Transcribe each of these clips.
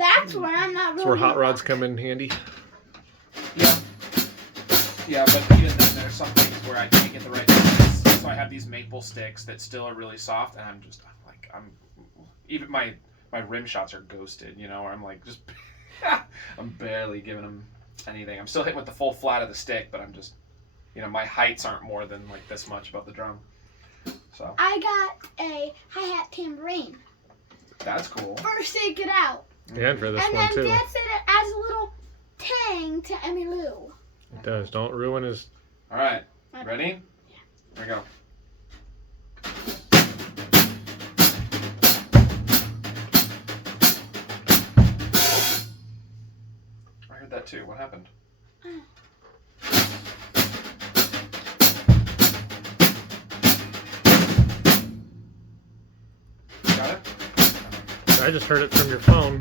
That's where I'm not really. That's where hot rods come in handy. Yeah. Yeah, but even then, there's some things where I can't get the right balance. So I have these maple sticks that still are really soft, and I'm even my rim shots are ghosted, you know, where I'm like just I'm barely giving them anything. I'm still hitting with the full flat of the stick, but I'm just, you know, my heights aren't more than like this much above the drum. So I got a hi-hat tambourine. that's cool. First take it out. Yeah, and for this And one then too. Dad said it adds a little tang to emmylou. It does. Don't ruin his. All right, ready? Yeah. Here we go. I heard that too. What happened? Got it? I just heard it from your phone.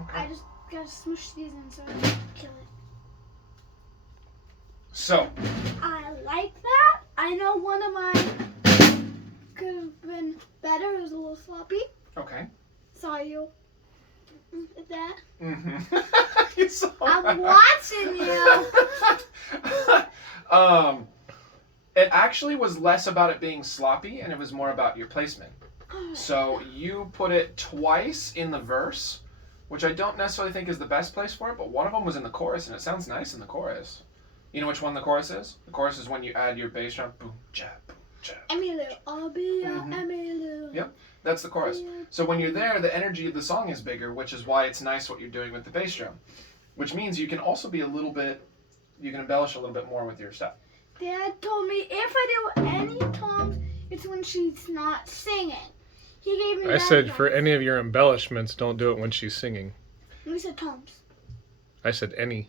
Okay. I just gotta smush these in so I can kill it. So, I like that. I know one of mine could have been better. It was a little sloppy. okay. Saw you with that. Mm-hmm. You saw I'm that. watching you. It actually was less about it being sloppy, and it was more about your placement. So you put it twice in the verse, which I don't necessarily think is the best place for it, but one of them was in the chorus, and it sounds nice in the chorus. You know which one the chorus is? The chorus is when you add your bass drum. Boom, cha, boom, cha. Emmylou, I'll be your Mhm. Emmylou. Yep, that's the chorus. So when you're there, the energy of the song is bigger, which is why it's nice what you're doing with the bass drum. Which means you can also be a little bit, you can embellish a little bit more with your stuff. Dad told me if I do any tones, it's when she's not singing. He gave me I that said for advice. any of your embellishments, don't do it when she's singing. We said tones. I said any.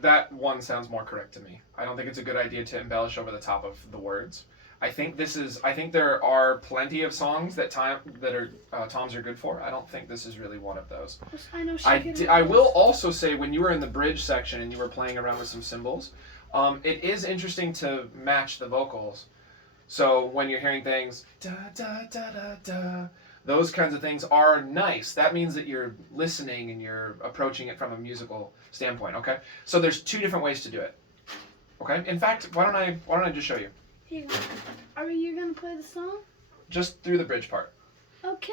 That one sounds more correct to me. I don't think it's a good idea to embellish over the top of the words. I think there are plenty of songs that toms are good for. I don't think this is really one of those. I know she I will also say when you were in the bridge section and you were playing around with some cymbals, it is interesting to match the vocals. So when you're hearing things, da da da da da, those kinds of things are nice. That means that you're listening and you're approaching it from a musical standpoint. Okay. So there's two different ways to do it. Okay. In fact, why don't I just show you? Here you go. Are you gonna play the song? Just through the bridge part. Okay.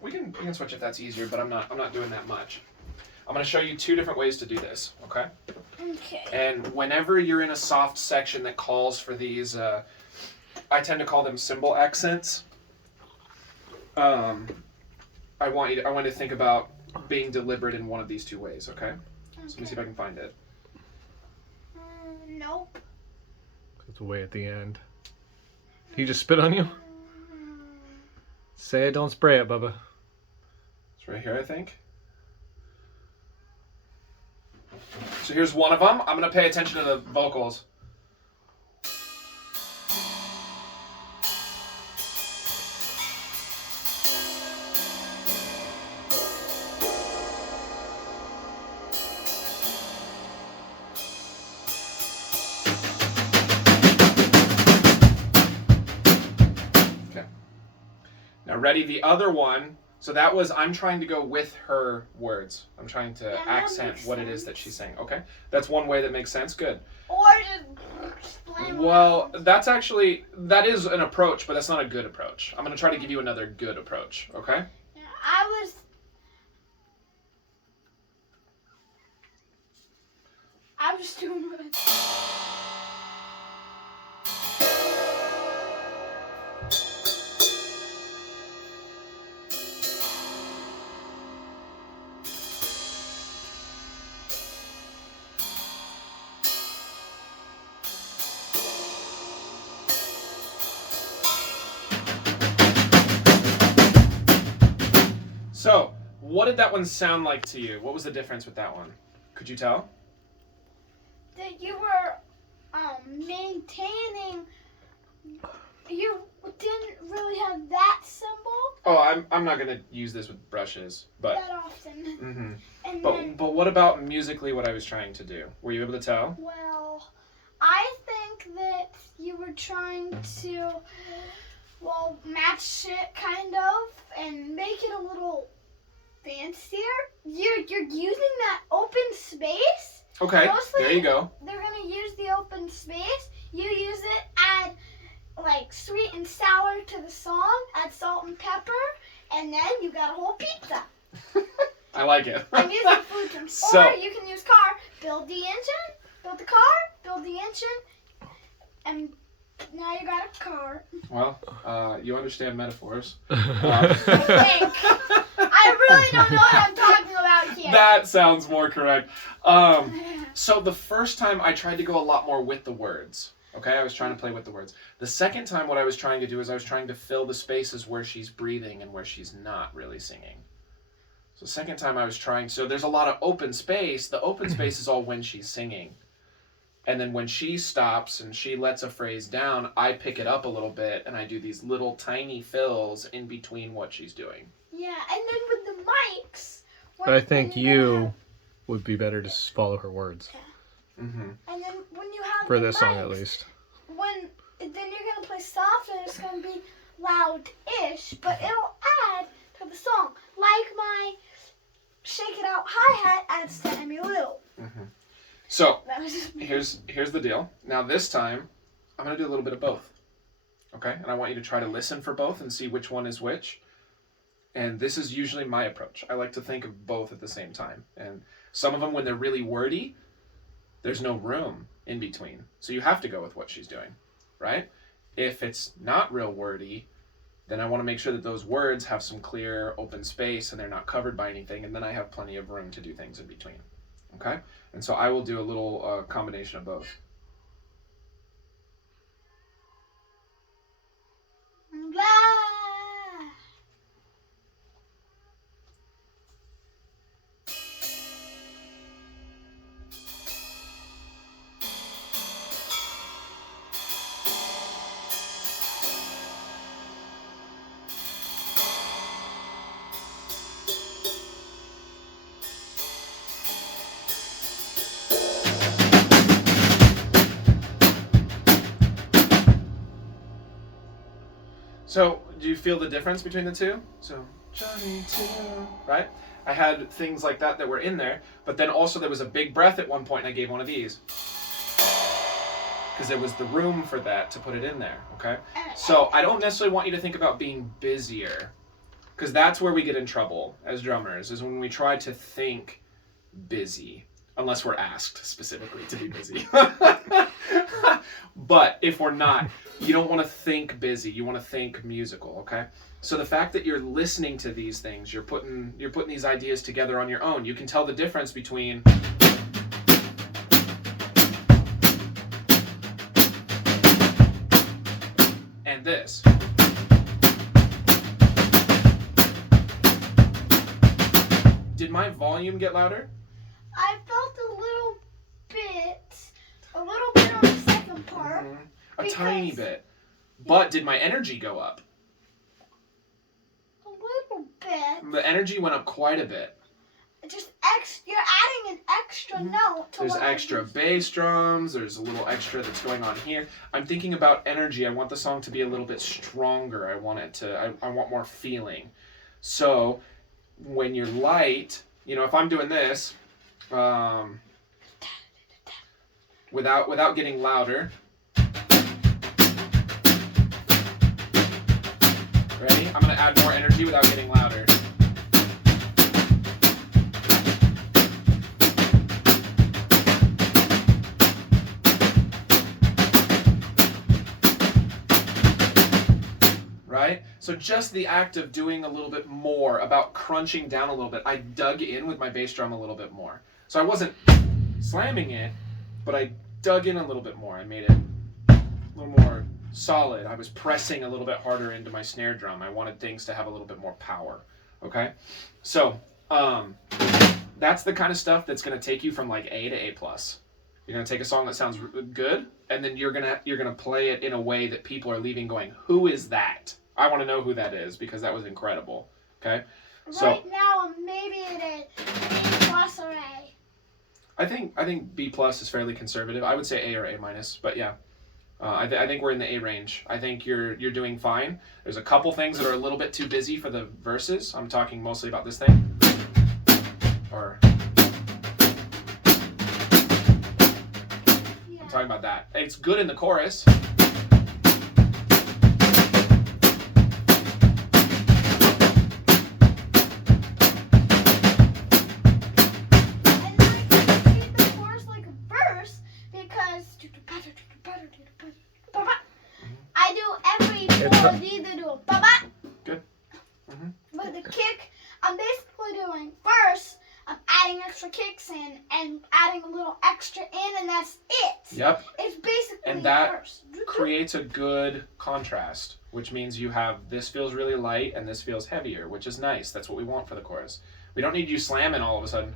We can switch if that's easier, but I'm not doing that much. I'm going to show you two different ways to do this. Okay. Okay. And whenever you're in a soft section that calls for these, I tend to call them cymbal accents. I want you to think about being deliberate in one of these two ways. Okay. So let me see if I can find it. Nope. It's way at the end. Did he just spit on you? Say it, don't spray it, Bubba. It's right here, I think. So here's one of them. I'm going to pay attention to the vocals. Okay. Now ready, the other one. So that was, I'm trying to go with her words. I'm trying to Yeah, that accent makes what it is that she's saying. Okay? That's one way that makes sense. Good. Or just explain. Well, that is an approach, but that's not a good approach. I'm going to try to give you another good approach. Okay? Yeah, I was just doing it. So, what did that one sound like to you? What was the difference with that one? Could you tell? That you were maintaining. You didn't really have that symbol Oh, I'm not going to use this with brushes, but... that often. Mhm. And then, But what about musically what I was trying to do? Were you able to tell? well, I think that you were trying to, well, match it kind of and make it a little fancier. You're using that open space. Okay, Mostly- there you go. They're gonna use the open space. You use it, add like sweet and sour to the song, add salt and pepper, and then you got a whole pizza. I like it. I'm using food terms. So- Or you can use car, build the engine, build the car, build the engine, and now you got a car. Well, you understand metaphors. I think. I really don't know what I'm talking about here. That sounds more correct. So the first time I tried to go a lot more with the words. Okay, I was trying to play with the words. The second time what I was trying to do is I was trying to fill the spaces where she's breathing and where she's not really singing. So second time I was trying, so there's a lot of open space. The open space is all when she's singing. And then when she stops and she lets a phrase down, I pick it up a little bit and I do these little tiny fills in between what she's doing. Yeah, and then with the But I think you would be better to follow her words. Mm-hmm. And then when you have For the this song, at mics, least. Then you're gonna play soft and it's gonna be loud-ish, but it'll add to the song. Like my Shake It Out hi-hat adds to emmylou. Mm-hmm. So That was just me. here's the deal. Now this time, I'm gonna do a little bit of both. Okay, and I want you to try to listen for both and see which one is which. And this is usually my approach. I like to think of both at the same time. And some of them, when they're really wordy, there's no room in between. So you have to go with what she's doing, right? If it's not real wordy, then I want to make sure that those words have some clear open space and they're not covered by anything. And then I have plenty of room to do things in between. Okay? And so I will do a little combination of both. Blah. So, do you feel the difference between the two? So, Johnny too, right? I had things like that were in there, but then also there was a big breath at one point and I gave one of these. Because there was the room for that to put it in there, okay? So, I don't necessarily want you to think about being busier, because that's where we get in trouble as drummers, is when we try to think busy, unless we're asked specifically to be busy. But if we're not, you don't want to think busy. You want to think musical, okay? So the fact that you're listening to these things, you're putting these ideas together on your own. You can tell the difference between and this. Did my volume get louder? I felt a little bit on the second part. Mm-hmm. A tiny bit. But did my energy go up? A little bit. The energy went up quite a bit. Just you're adding an extra note to There's what I extra used. bass drums. There's a little extra that's going on here. I'm thinking about energy. I want the song to be a little bit stronger. I want it to. I want more feeling. So when you're light, if I'm doing this, without getting louder. Ready? I'm gonna add more energy without getting louder. Right? So just the act of doing a little bit more, about crunching down a little bit, I dug in with my bass drum a little bit more. So I wasn't slamming it, but I dug in a little bit more. I made it a little more solid. I was pressing a little bit harder into my snare drum. I wanted things to have a little bit more power. Okay? So, that's the kind of stuff that's going to take you from like A to A+. You're going to take a song that sounds good, and then you're going to play it in a way that people are leaving going, who is that? I want to know who that is, because that was incredible. Okay? Right now, maybe it is A+ or A. I think B+ is fairly conservative. I would say A or A-, but yeah. I think we're in the A range. I think you're doing fine. There's a couple things that are a little bit too busy for the verses. I'm talking mostly about this thing. Or I'm talking about that. It's good in the chorus. I do every chord, either do a ba-ba. Good. Mm-hmm. But the kick, I'm basically doing first, I'm adding extra kicks in and adding a little extra in, and that's it. Yep. It's basically And that first. creates a good contrast, which means you have this feels really light and this feels heavier, which is nice. That's what we want for the chorus. We don't need you slamming all of a sudden.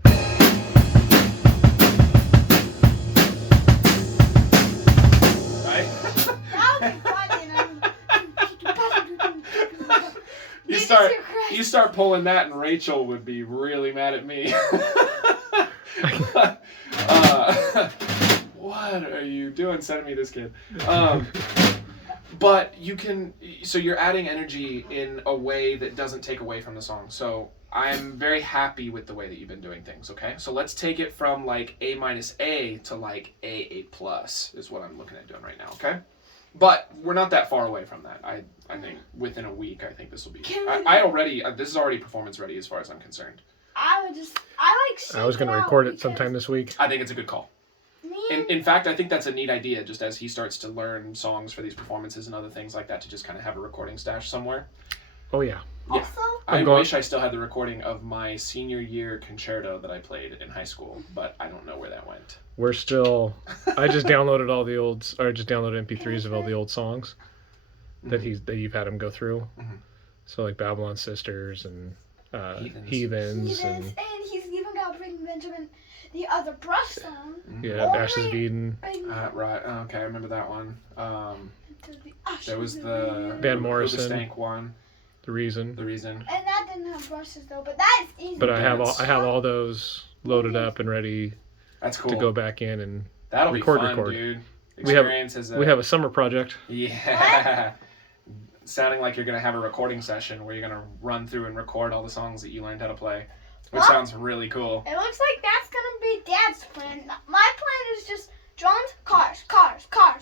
Right? That would be funny. You start You start pulling that, and Rachel would be really mad at me. What are you doing sending me this kid? But you can, so you're adding energy in a way that doesn't take away from the song. So I'm very happy with the way that you've been doing things, okay? So let's take it from like A- to like A+ is what I'm looking at doing right now, okay? But we're not that far away from that. I think within a week, I think this will be. This is already performance ready as far as I'm concerned. I was going to record it sometime this week. I think it's a good call. In fact, I think that's a neat idea, just as he starts to learn songs for these performances and other things like that, to just kind of have a recording stash somewhere. Oh, yeah. Also, I wish I still had the recording of my senior year concerto that I played in high school, but I don't know where that went. We're still... I just downloaded MP3s of all the old songs that you've had him go through. Mm-hmm. So like Babylon Sisters and and Heathens he's even got Bring Benjamin, the other brush song. yeah, Ashes of Eden. Right. Okay, I remember that one. There was the Van Morrison. The Stank one. The Reason. And that didn't have brushes though, but that is easy. But I have all those loaded up and ready. That's cool. To go back in and that'll record. Be fun, dude. We have a summer project. Yeah. Sounding like you're gonna have a recording session where you're gonna run through and record all the songs that you learned how to play, which sounds really cool. It looks like that's gonna be Dad's plan. My plan is just drums, cars, drums, cars.